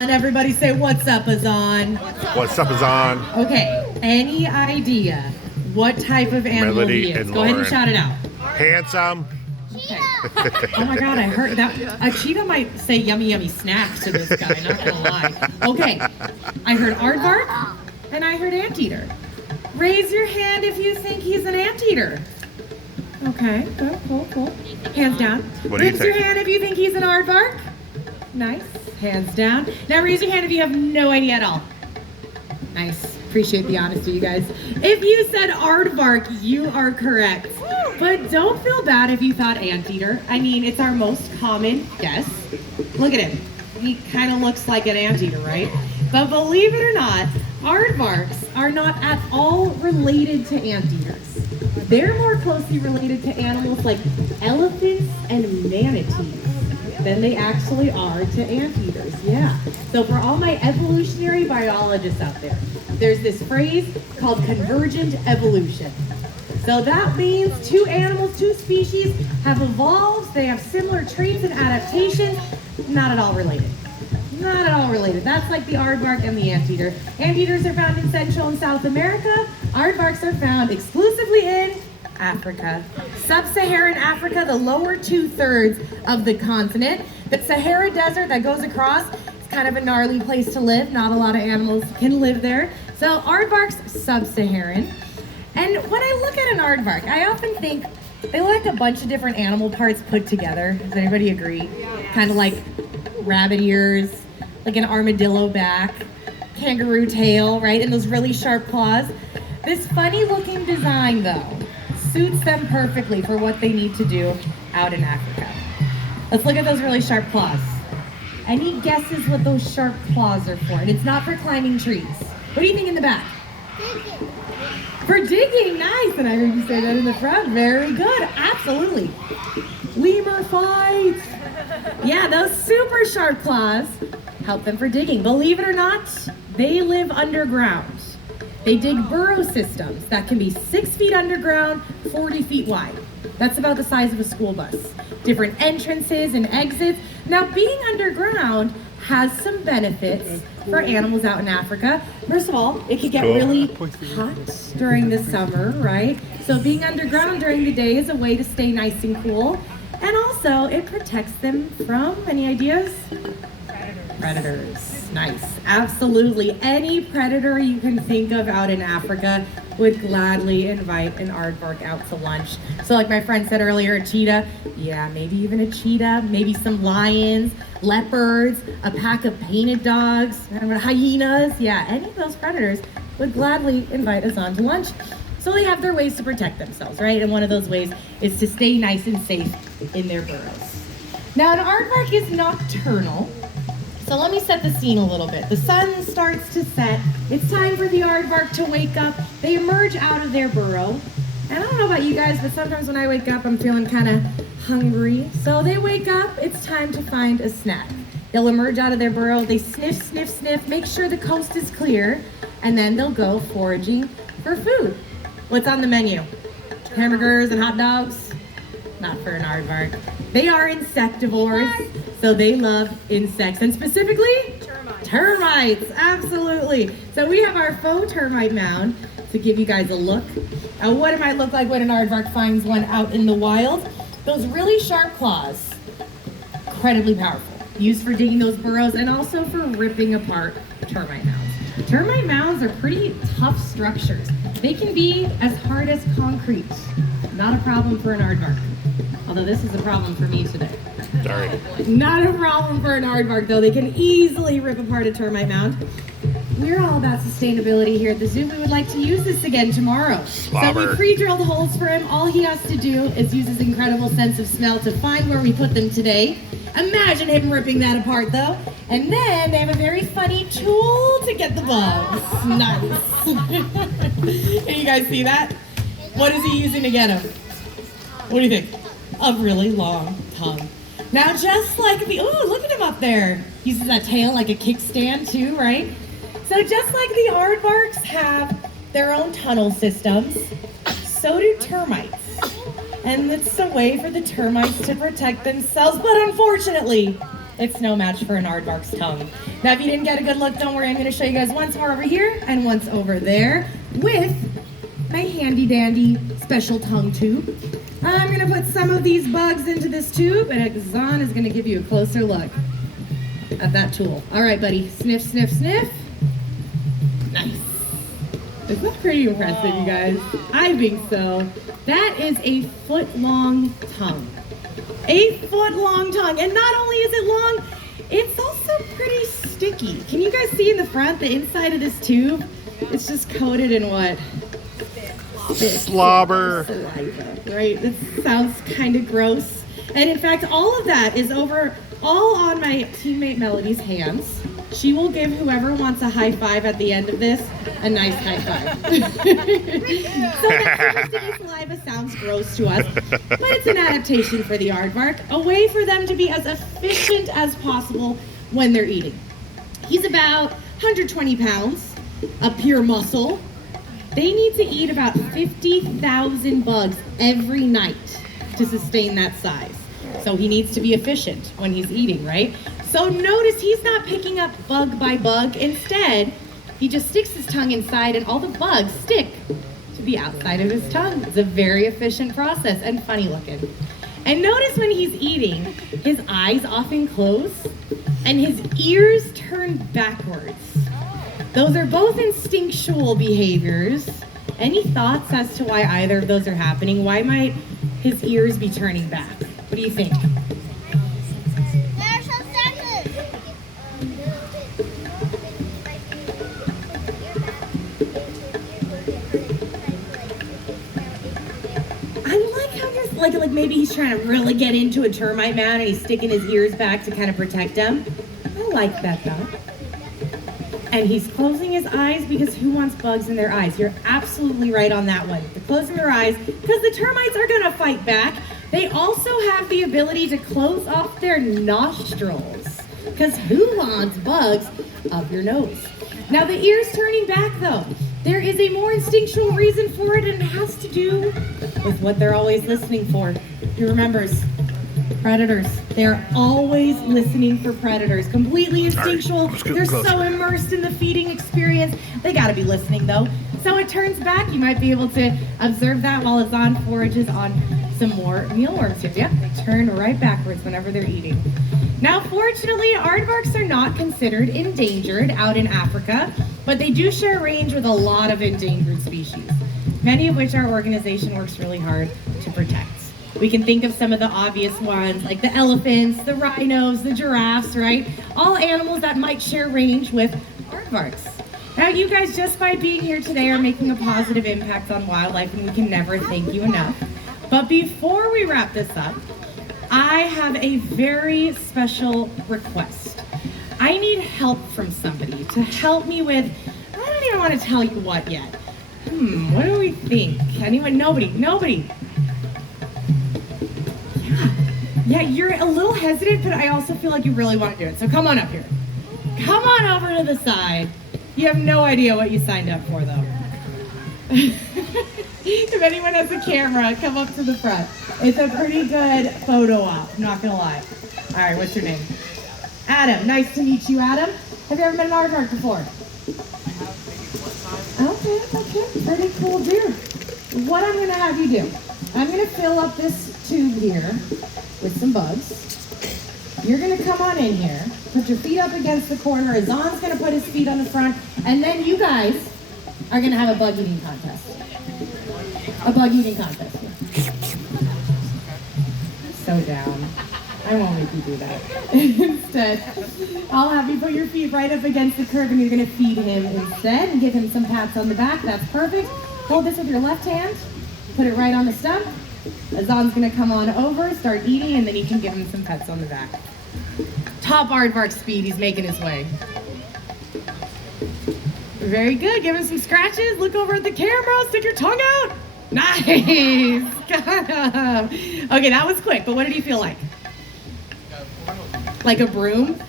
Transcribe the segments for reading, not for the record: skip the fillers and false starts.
And everybody say, what's up, Azaan? What's up, Azaan? Okay, any idea what type of animal Melody he is? and Go ahead and Lauren. shout it out. Handsome. Okay. Oh my God, I heard that. A cheetah might say yummy, yummy snacks to this guy, not gonna lie. Okay, I heard aardvark and I heard anteater. Raise your hand if you think he's an anteater. Okay, cool. Hands down. What do you Raise your think? hand if you think he's an aardvark. Nice. Hands down. Now raise your hand if you have no idea at all. Nice. Appreciate the honesty, you guys. If you said aardvark, you are correct. But don't feel bad if you thought anteater. I mean, it's our most common guess. Look at him. He kind of looks like an anteater, right? But believe it or not, aardvarks are not at all related to anteaters. They're more closely related to animals like elephants and manatees than they actually are to anteaters. Yeah. So for all my evolutionary biologists out there, there's this phrase called convergent evolution. So that means two animals, two species have evolved, they have similar traits and adaptations, not at all related. Not at all related. That's like the aardvark and the anteater. Anteaters are found in Central and South America. Aardvarks are found exclusively in Africa. Sub-Saharan Africa, the lower 2/3 of the continent. The Sahara Desert that goes across, it's kind of a gnarly place to live. Not a lot of animals can live there. So aardvarks, sub-Saharan. And when I look at an aardvark, I often think they look like a bunch of different animal parts put together. Does anybody agree? Kind of like rabbit ears, like an armadillo back, kangaroo tail, right? And those really sharp claws. This funny looking design though, suits them perfectly for what they need to do out in Africa. Let's look at those really sharp claws. Any guesses what those sharp claws are for? And it's not for climbing trees. What do you think in the back? Digging. For digging, nice. And I heard you say that in the front. Very good, absolutely. Lemur fights. Yeah, those super sharp claws help them for digging. Believe it or not, they live underground. They dig burrow systems that can be 6 feet underground, 40 feet wide. That's about the size of a school bus. Different entrances and exits. Now, being underground has some benefits for animals out in Africa. First of all, it could get really hot during the summer, right? So being underground during the day is a way to stay nice and cool. And also, it protects them from, any ideas? Predators. Nice. Absolutely. Any predator you can think of out in Africa would gladly invite an aardvark out to lunch. So like my friend said earlier, a cheetah. Yeah, maybe even a cheetah. Maybe some lions, leopards, a pack of painted dogs, I don't know, hyenas. Yeah, any of those predators would gladly invite us on to lunch. So they have their ways to protect themselves, right? And one of those ways is to stay nice and safe in their burrows. Now, an aardvark is nocturnal. So let me set the scene a little bit. The sun starts to set. It's time for the aardvark to wake up. They emerge out of their burrow. And I don't know about you guys, but sometimes when I wake up, I'm feeling kind of hungry. So they wake up, it's time to find a snack. They'll emerge out of their burrow, they sniff, make sure the coast is clear, and then they'll go foraging for food. What's on the menu? Hamburgers and hot dogs? Not for an aardvark. They are insectivores, so they love insects, and specifically termites. Absolutely. So we have our faux termite mound to give you guys a look at what it might look like when an aardvark finds one out in the wild. Those really sharp claws, incredibly powerful, used for digging those burrows and also for ripping apart termite mounds. Termite mounds are pretty tough structures. They can be as hard as concrete. Not a problem for an aardvark. Although this is a problem for me today. Sorry. Not a problem for an aardvark though. They can easily rip apart a termite mound. We're all about sustainability here at the zoo. We would like to use this again tomorrow. Slobber. So we pre-drilled holes for him. All he has to do is use his incredible sense of smell to find where we put them today. Imagine him ripping that apart though. And then they have a very funny tool to get the bugs. Nice. Can you guys see that? What is he using to get them? What do you think? A really long tongue. Now just like the, oh, look at him up there. He uses that tail like a kickstand too, right? So just like the aardvarks have their own tunnel systems, so do termites. And it's a way for the termites to protect themselves, but unfortunately, It's no match for an aardvark's tongue. Now, if you didn't get a good look, don't worry. I'm going to show you guys once more over here and once over there with my handy dandy special tongue tube. I'm going to put some of these bugs into this tube, and Azaan is going to give you a closer look at that tool. All right, buddy. Sniff, sniff, sniff. Nice. Isn't that pretty impressive, you guys? I think so. That is a foot-long tongue. A foot-long tongue. And not only is it long, it's also pretty sticky. Can you guys see in the front, the inside of this tube? It's just coated in what? Slobber. Saliva, right? This sounds kind of gross. And in fact, all of that is all on my teammate Melody's hands. She will give whoever wants a high five at the end of this a nice high five. So that sticky saliva sounds gross to us, but it's an adaptation for the aardvark, a way for them to be as efficient as possible when they're eating. He's about 120 pounds, a pure muscle. They need to eat about 50,000 bugs every night to sustain that size. So he needs to be efficient when he's eating, right? So notice he's not picking up bug by bug. Instead, he just sticks his tongue inside and all the bugs stick to the outside of his tongue. It's a very efficient process and funny looking. And notice when he's eating, his eyes often close and his ears turn backwards. Those are both instinctual behaviors. Any thoughts as to why either of those are happening? Why might his ears be turning back? What do you think? Like maybe he's trying to really get into a termite mound and he's sticking his ears back to kind of protect them. I like that though. And he's closing his eyes because who wants bugs in their eyes? You're absolutely right on that one. They're closing their eyes because the termites are gonna fight back. They also have the ability to close off their nostrils because who wants bugs up your nose? Now the ears turning back though, there is a more instinctual reason for it, and it has to do with what they're always listening for. Who remembers? Predators. They're always listening for predators. Completely instinctual. They're so immersed in the feeding experience. They gotta be listening though. So it turns back. You might be able to observe that while Azaan forages on some more mealworms here. Yep, they turn right backwards whenever they're eating. Now, fortunately, aardvarks are not considered endangered out in Africa, but they do share range with a lot of endangered species, many of which our organization works really hard to protect. We can think of some of the obvious ones, like the elephants, the rhinos, the giraffes, right? All animals that might share range with aardvarks. Now, you guys, just by being here today, are making a positive impact on wildlife, and we can never thank you enough. But before we wrap this up, I have a very special request. I need help from somebody to help me with, I don't even want to tell you what yet. What do we think? Anyone? Nobody. Yeah, you're a little hesitant, but I also feel like you really want to do it. So come on up here. Come on over to the side. You have no idea what you signed up for, though. If anyone has a camera, come up to the front. It's a pretty good photo op, I'm not gonna lie. All right, what's your name? Adam, nice to meet you, Adam. Have you ever met an aardvark before? Okay, pretty cool dude. What I'm gonna have you do, I'm gonna fill up this tube here with some bugs. You're gonna come on in here, put your feet up against the corner. Azaan's gonna put his feet on the front, and then you guys are gonna have a bug eating contest. A bug eating contest. So down. I won't make you do that. Instead, I'll have you put your feet right up against the curb and you're gonna feed him instead and give him some pats on the back. That's perfect. Hold this with your left hand. Put it right on the stump. Azaan's gonna come on over, start eating, and then you can give him some pets on the back. Top aardvark speed, he's making his way. Very good, give him some scratches. Look over at the camera, stick your tongue out. Nice, got him. Okay, that was quick, but what did he feel like? Like a broom?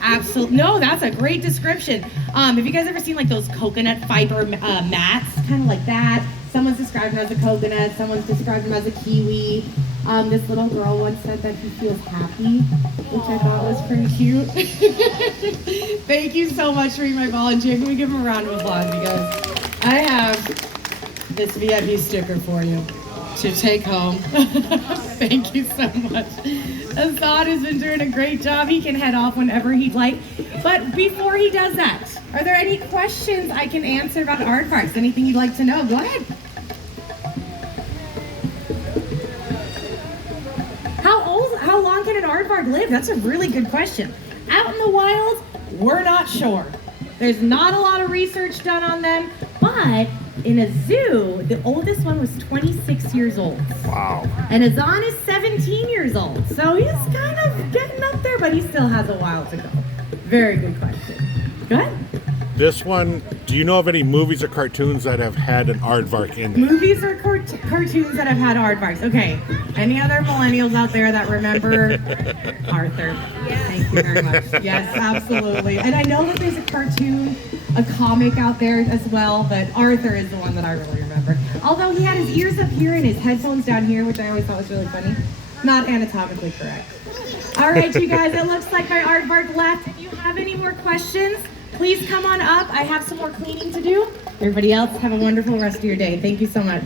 Absolutely, no, that's a great description. Have you guys ever seen like those coconut fiber mats? Kind of like that. Someone's described them as a coconut, someone's described them as a kiwi. This little girl once said that he feels happy, which I thought was pretty cute. Thank you so much for being my volunteer. Can we give him a round of applause because I have this VIP sticker for you to take home. Thank you so much. Azaan has been doing a great job. He can head off whenever he'd like. But before he does that, are there any questions I can answer about Aardvarks? Anything you'd like to know? Go ahead. How long can an aardvark live? That's a really good question. Out in the wild, we're not sure. There's not a lot of research done on them, but in a zoo, the oldest one was 26 years old. Wow. And Azaan is 17 years old. So he's kind of getting up there, but he still has a while to go. Very good question. Go ahead. This one, do you know of any movies or cartoons that have had an aardvark in them? Movies or cartoons that have had aardvarks. Okay. Any other millennials out there that remember Arthur? Yes. Thank you very much. Yes, absolutely. And I know that there's a cartoon, a comic out there as well, but Arthur is the one that I really remember. Although he had his ears up here and his headphones down here, which I always thought was really funny. Not anatomically correct. All right, you guys, it looks like my aardvark left. If you have any more questions, please come on up. I have some more cleaning to do. Everybody else, have a wonderful rest of your day. Thank you so much.